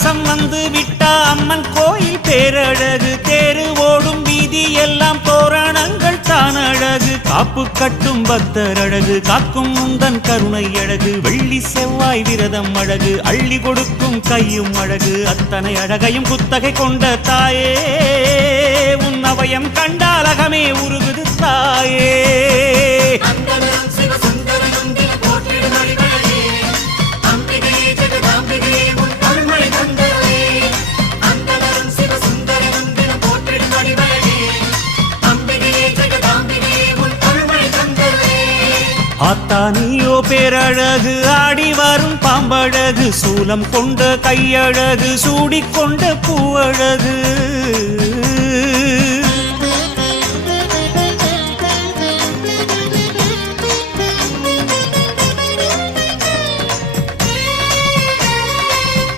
மாசம் வந்து விட்டா அம்மன் கோயில் பேரழகு, தேரு ஓடும் வீதி எல்லாம் தோரணங்கள் தான் அழகு, காப்பு கட்டும் பக்தர் அழகு, காக்கும் முந்தன் கருணை அழகு, வெள்ளி செவ்வாய் விரதம் அழகு, அள்ளி கொடுக்கும் கையும் அழகு, அத்தனை அழகையும் குத்தகை கொண்ட தாயே உன் அவயம் கண்டால் அகமே உருகுது தாயே. ஆத்தானியோ பேரழகு, ஆடி வரும் பாம்பழகு, சூலம் கொண்ட கையழகு, சூடிக்கொண்ட பூவழகு,